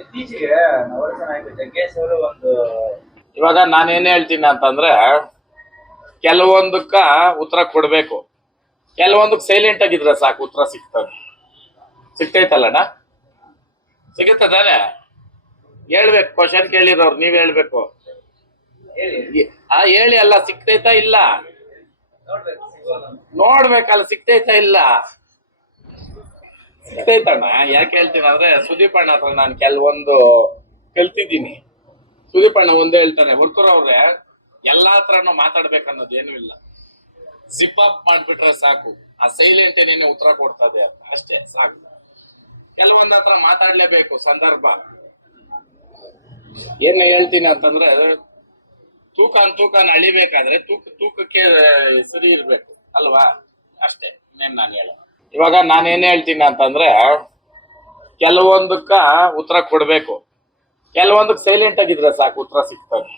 ಇತ್ತೀಚೆಗೆ ನಾಯಕ ಜಗ್ಗೇಶ್ ಅವರು ಒಂದು ಇವಾಗ ನಾನು ಏನ್ ಹೇಳ್ತೀನಿ ಅಂತಂದ್ರೆ ಕೆಲವೊಂದಕ್ಕ ಉತ್ತರ ಕೊಡ್ಬೇಕು. ಕೆಲವೊಂದಕ್ಕೆ ಸೈಲೆಂಟ್ ಆಗಿದ್ರೆ ಸಾಕು ಉತ್ತರ ಸಿಗ್ತದೆ. ಸಿಗ್ತೈತಲ್ಲಣ್ಣ? ಸಿಗುತ್ತೆ ತಾನೆ? ಹೇಳ್ಬೇಕು ಕ್ವಶನ್ ಕೇಳಿರೋರು ನೀವ್ ಹೇಳ್ಬೇಕು. ಆ ಹೇಳಿ ಅಲ್ಲ ಸಿಗ್ತೈತಾ ಇಲ್ಲ? ನೋಡ್ಬೇಕಲ್ಲ ಸಿಗ್ತೈತಾ ಇಲ್ಲ? ಸಿಗ್ತೈತಣ್ಣ ಯಾಕೆ ಹೇಳ್ತೀನಿ ಅಂದ್ರೆ ಸುದೀಪ್ ಅಣ್ಣ ಹತ್ರ ನಾನು ಕೆಲವೊಂದು ಕಲ್ತಿದ್ದೀನಿ. ಸುದೀಪ್ ಅಣ್ಣ ಒಂದೇ ಹೇಳ್ತಾನೆ, ಹುಡ್ಕರ್ ಅವ್ರೆ, ಎಲ್ಲಾ ಹತ್ರನು ಮಾತಾಡ್ಬೇಕು ಅನ್ನೋದು ಏನೂ ಇಲ್ಲ. ಜಿಪ್ ಅಪ್ ಮಾಡ್ಬಿಟ್ರೆ ಸಾಕು. ಆ ಸೈಲೆಂಟ್ ಏನೇನೆ ಉತ್ತರ ಕೊಡ್ತದೆ ಅಂತ. ಅಷ್ಟೇ, ಸಾಕು. ಕೆಲವೊಂದ್ ಹತ್ರ ಮಾತಾಡ್ಲೇಬೇಕು ಸಂದರ್ಭ. ಏನ್ ಹೇಳ್ತೀನಿ ಅಂತಂದ್ರೆ ತೂಕ ತೂಕ ಅಳಿಬೇಕಾದ್ರೆ ತೂಕ, ತೂಕಕ್ಕೆ ಸರಿ ಇರ್ಬೇಕು. ಅಲ್ವಾ? ಅಷ್ಟೇ, ಇನ್ನೇನ್ ನಾನು ಹೇಳ ಇವಾಗ ನಾನು ಏನ್ ಹೇಳ್ತೀನಿ ಅಂತಂದ್ರೆ ಕೆಲವೊಂದಕ್ಕ ಉತ್ತರ ಕೊಡ್ಬೇಕು. ಕೆಲವೊಂದಕ್ಕೆ ಸೈಲೆಂಟ್ ಆಗಿದ್ರೆ ಸಾಕು ಉತ್ತರ ಸಿಗ್ತದೆ.